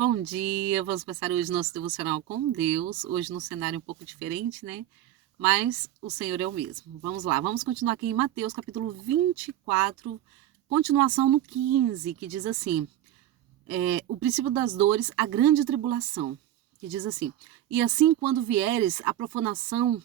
Bom dia, vamos começar hoje nosso devocional com Deus, hoje num cenário um pouco diferente, né? Mas o Senhor é o mesmo. Vamos lá, vamos continuar aqui em Mateus capítulo 24, continuação no 15, que diz assim, o princípio das dores, a grande tribulação, que diz assim, e assim quando vieres a profanação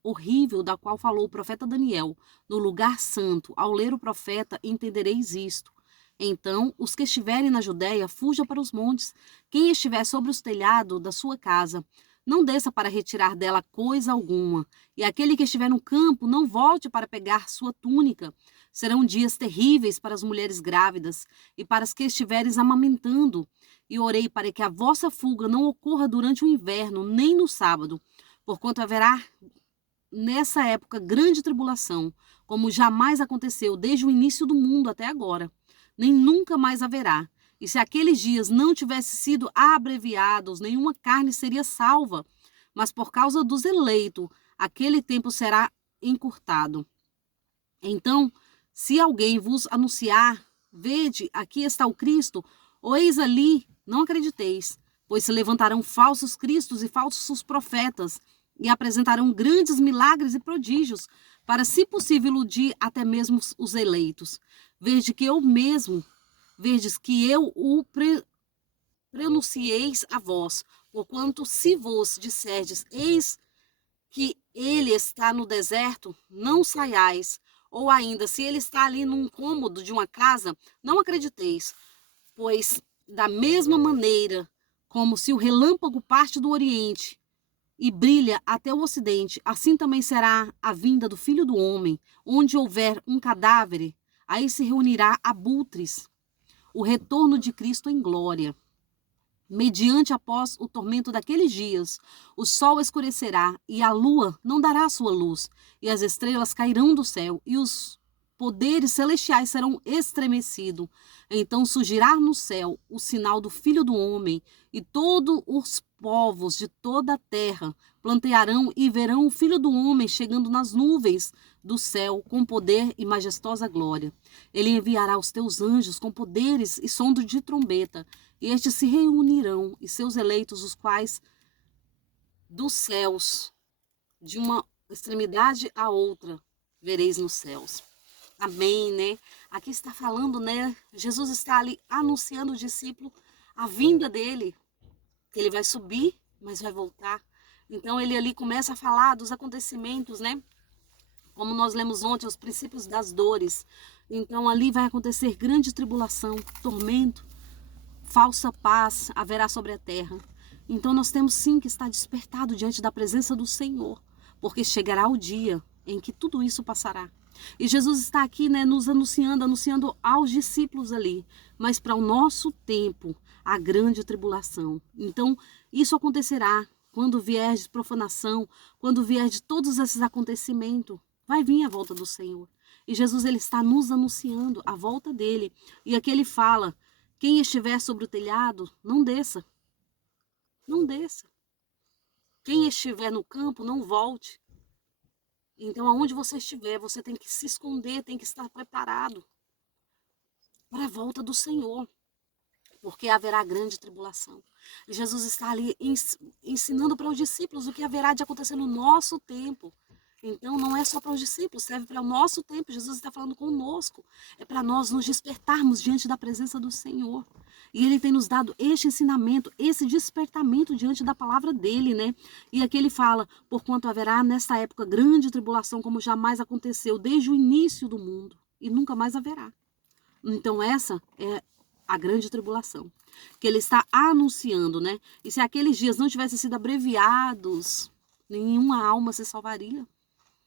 horrível da qual falou o profeta Daniel, no lugar santo, ao ler o profeta, entendereis isto. Então, os que estiverem na Judéia, fujam para os montes. Quem estiver sobre os telhados da sua casa, não desça para retirar dela coisa alguma. E aquele que estiver no campo, não volte para pegar sua túnica. Serão dias terríveis para as mulheres grávidas e para as que estiveres amamentando. E orei para que a vossa fuga não ocorra durante o inverno, nem no sábado, porquanto haverá nessa época grande tribulação, como jamais aconteceu desde o início do mundo até agora, nem nunca mais haverá. E se aqueles dias não tivessem sido abreviados, nenhuma carne seria salva, mas por causa dos eleitos, aquele tempo será encurtado. Então, se alguém vos anunciar, vede, aqui está o Cristo, ou eis ali, não acrediteis, pois se levantarão falsos cristos e falsos profetas, e apresentarão grandes milagres e prodígios, para, se possível, iludir até mesmo os eleitos. Vede que eu mesmo, vedes que eu o prenuncieis a vós, porquanto se vos disserdes, eis que ele está no deserto, não saiais, ou ainda, se ele está ali num cômodo de uma casa, não acrediteis, pois da mesma maneira como se o relâmpago parte do Oriente e brilha até o Ocidente, assim também será a vinda do Filho do Homem. Onde houver um cadáver, aí se reunirá abutres, o retorno de Cristo em glória. Mediante após o tormento daqueles dias, o sol escurecerá e a lua não dará sua luz, e as estrelas cairão do céu, e os poderes celestiais serão estremecidos. Então surgirá no céu o sinal do Filho do Homem, e todos os povos de toda a terra plantearão e verão o Filho do Homem chegando nas nuvens do céu com poder e majestosa glória. Ele enviará os teus anjos com poderes e som de trombeta, e estes se reunirão, e seus eleitos, os quais dos céus, de uma extremidade à outra, vereis nos céus. Amém, né? Aqui está falando, né? Jesus está ali anunciando ao discípulo a vinda dele, que ele vai subir, mas vai voltar. Então ele ali começa a falar dos acontecimentos, né? Como nós lemos ontem, os princípios das dores. Então ali vai acontecer grande tribulação, tormento, falsa paz haverá sobre a terra. Então nós temos sim que estar despertado diante da presença do Senhor, porque chegará o dia em que tudo isso passará. E Jesus está aqui, né, nos anunciando aos discípulos ali, mas para o nosso tempo, a grande tribulação. Então, isso acontecerá quando vier de profanação, quando vier de todos esses acontecimentos, vai vir a volta do Senhor. E Jesus ele está nos anunciando a volta dele. E aqui ele fala: quem estiver sobre o telhado, não desça. Não desça. Quem estiver no campo, não volte. Então, aonde você estiver, você tem que se esconder, tem que estar preparado para a volta do Senhor, porque haverá grande tribulação. E Jesus está ali ensinando para os discípulos o que haverá de acontecer no nosso tempo. Então, não é só para os discípulos, serve para o nosso tempo. Jesus está falando conosco. É para nós nos despertarmos diante da presença do Senhor. E Ele tem nos dado este ensinamento, esse despertamento diante da palavra dEle, né? E aqui Ele fala, porquanto haverá nesta época grande tribulação, como jamais aconteceu desde o início do mundo. E nunca mais haverá. Então essa é a grande tribulação, que ele está anunciando, né? E se aqueles dias não tivessem sido abreviados, nenhuma alma se salvaria.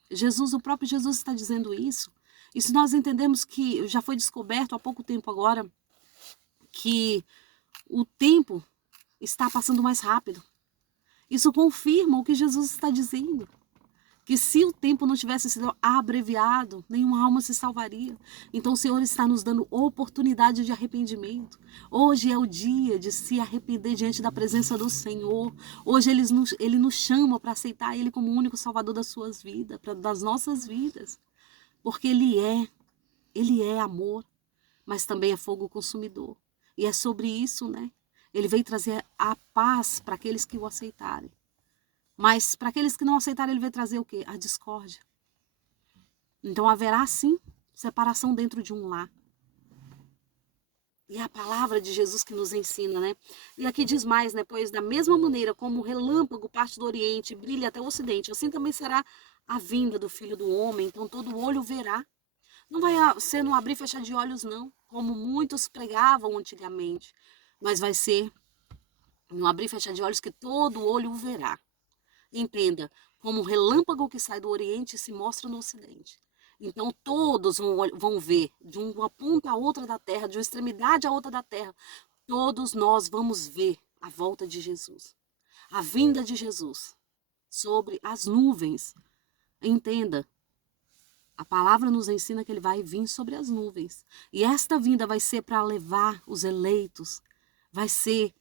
Jesus, o próprio Jesus está dizendo isso. E se nós entendemos que já foi descoberto há pouco tempo agora, que o tempo está passando mais rápido. Isso confirma o que Jesus está dizendo. Que se o tempo não tivesse sido abreviado, nenhuma alma se salvaria. Então o Senhor está nos dando oportunidade de arrependimento. Hoje é o dia de se arrepender diante da presença do Senhor. Hoje Ele nos chama para aceitar Ele como o único Salvador das suas vidas, das nossas vidas. Porque Ele é amor, mas também é fogo consumidor. E é sobre isso, né? Ele veio trazer a paz para aqueles que o aceitarem. Mas para aqueles que não aceitarem, ele veio trazer o quê? A discórdia. Então haverá sim separação dentro de um lar. E é a palavra de Jesus que nos ensina, né? E aqui diz mais, né? Pois da mesma maneira como o relâmpago parte do Oriente e brilha até o Ocidente, assim também será a vinda do Filho do Homem. Então todo olho verá. Não vai ser no abrir e fechar de olhos, não, como muitos pregavam antigamente. Mas vai ser no abrir e fechar de olhos que todo olho o verá. Entenda, como um relâmpago que sai do Oriente e se mostra no Ocidente. Então todos vão ver, de uma ponta a outra da terra, de uma extremidade a outra da terra, todos nós vamos ver a volta de Jesus, a vinda de Jesus sobre as nuvens. Entenda, a palavra nos ensina que ele vai vir sobre as nuvens. E esta vinda vai ser para levar os eleitos, vai ser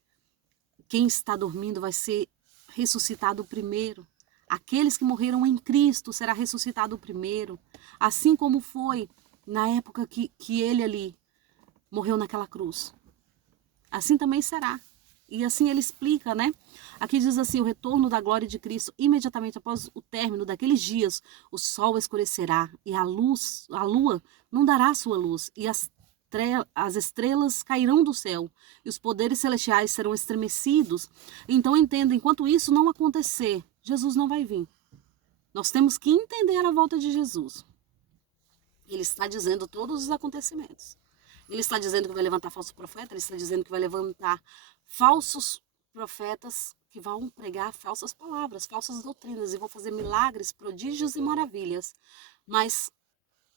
quem está dormindo, vai ser ressuscitado primeiro. Aqueles que morreram em Cristo será ressuscitado primeiro. Assim como foi na época que ele ali morreu naquela cruz. Assim também será. E assim ele explica, né? Aqui diz assim, o retorno da glória de Cristo, imediatamente após o término daqueles dias, o sol escurecerá e a lua não dará sua luz, e as estrelas cairão do céu, e os poderes celestiais serão estremecidos. Então entenda, enquanto isso não acontecer, Jesus não vai vir. Nós temos que entender a volta de Jesus. Ele está dizendo todos os acontecimentos. Ele está dizendo que vai levantar falso profeta, ele está dizendo que vai levantar falsos profetas que vão pregar falsas palavras, falsas doutrinas e vão fazer milagres, prodígios e maravilhas. Mas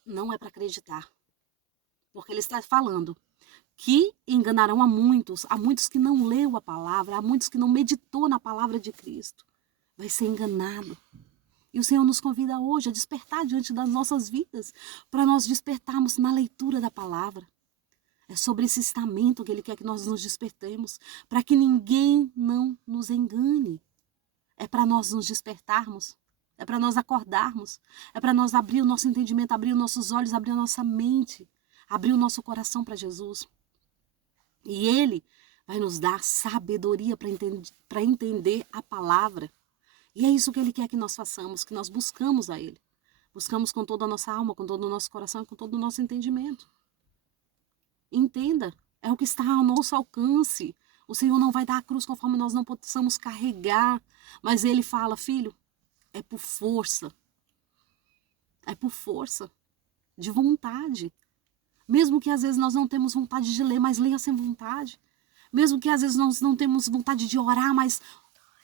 não é para acreditar. Porque ele está falando que enganarão a muitos que não leu a palavra, a muitos que não meditou na palavra de Cristo. Vai ser enganado. E o Senhor nos convida hoje a despertar diante das nossas vidas, para nós despertarmos na leitura da palavra. É sobre esse estamento que Ele quer que nós nos despertemos, para que ninguém não nos engane. É para nós nos despertarmos, é para nós acordarmos, é para nós abrir o nosso entendimento, abrir os nossos olhos, abrir a nossa mente, abrir o nosso coração para Jesus. E Ele vai nos dar sabedoria para entender a palavra. E é isso que Ele quer que nós façamos, que nós buscamos a Ele. Buscamos com toda a nossa alma, com todo o nosso coração e com todo o nosso entendimento. Entenda, é o que está ao nosso alcance. O Senhor não vai dar a cruz conforme nós não possamos carregar. Mas Ele fala, filho, é por força. É por força, de vontade. Mesmo que às vezes nós não temos vontade de ler, mas leia sem vontade. Mesmo que às vezes nós não temos vontade de orar, mas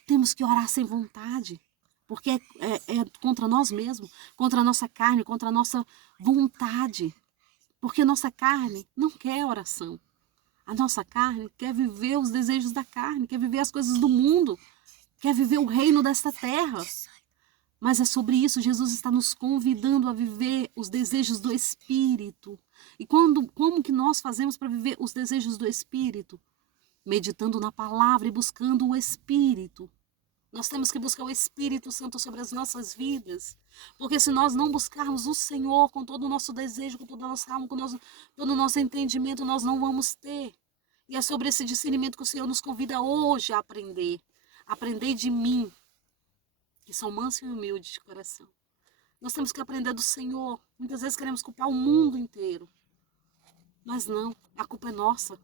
temos que orar sem vontade. Porque é contra nós mesmos, contra a nossa carne, contra a nossa vontade. Porque a nossa carne não quer oração. A nossa carne quer viver os desejos da carne, quer viver as coisas do mundo, quer viver o reino desta terra. Mas é sobre isso, Jesus está nos convidando a viver os desejos do Espírito. E como que nós fazemos para viver os desejos do Espírito? Meditando na palavra e buscando o Espírito. Nós temos que buscar o Espírito Santo sobre as nossas vidas. Porque se nós não buscarmos o Senhor com todo o nosso desejo, com toda a nossa alma, com todo o nosso entendimento, nós não vamos ter. E é sobre esse discernimento que o Senhor nos convida hoje a aprender. Aprender de mim, que sou manso e humilde de coração. Nós temos que aprender do Senhor. Muitas vezes queremos culpar o mundo inteiro. Mas não, a culpa é nossa.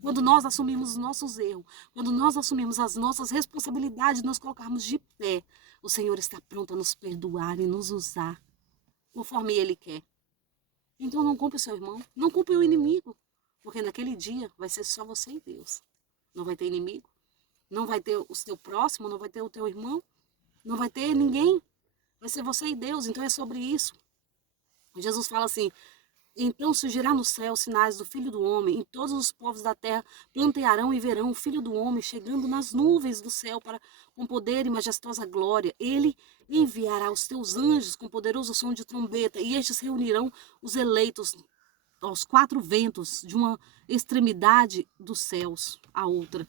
Quando nós assumimos os nossos erros, quando nós assumimos as nossas responsabilidades, nos colocarmos de pé, o Senhor está pronto a nos perdoar e nos usar conforme Ele quer. Então não culpe o seu irmão, não culpe o inimigo, porque naquele dia vai ser só você e Deus. Não vai ter inimigo, não vai ter o teu próximo, não vai ter o teu irmão, não vai ter ninguém. Vai ser você e Deus, então é sobre isso. Jesus fala assim, então surgirá no céu sinais do Filho do Homem, e todos os povos da terra plantearão e verão o Filho do Homem chegando nas nuvens do céu com poder e majestosa glória. Ele enviará os teus anjos com poderoso som de trombeta, e estes reunirão os eleitos aos quatro ventos, de uma extremidade dos céus à outra.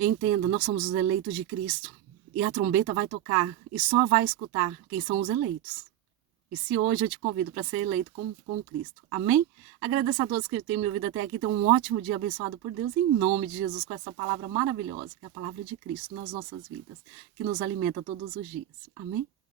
Entenda, nós somos os eleitos de Cristo, e a trombeta vai tocar, e só vai escutar quem são os eleitos. E se hoje eu te convido para ser eleito com Cristo. Amém? Agradeço a todos que têm me ouvido até aqui. Tenham um ótimo dia abençoado por Deus. Em nome de Jesus, com essa palavra maravilhosa, que é a palavra de Cristo nas nossas vidas, que nos alimenta todos os dias. Amém?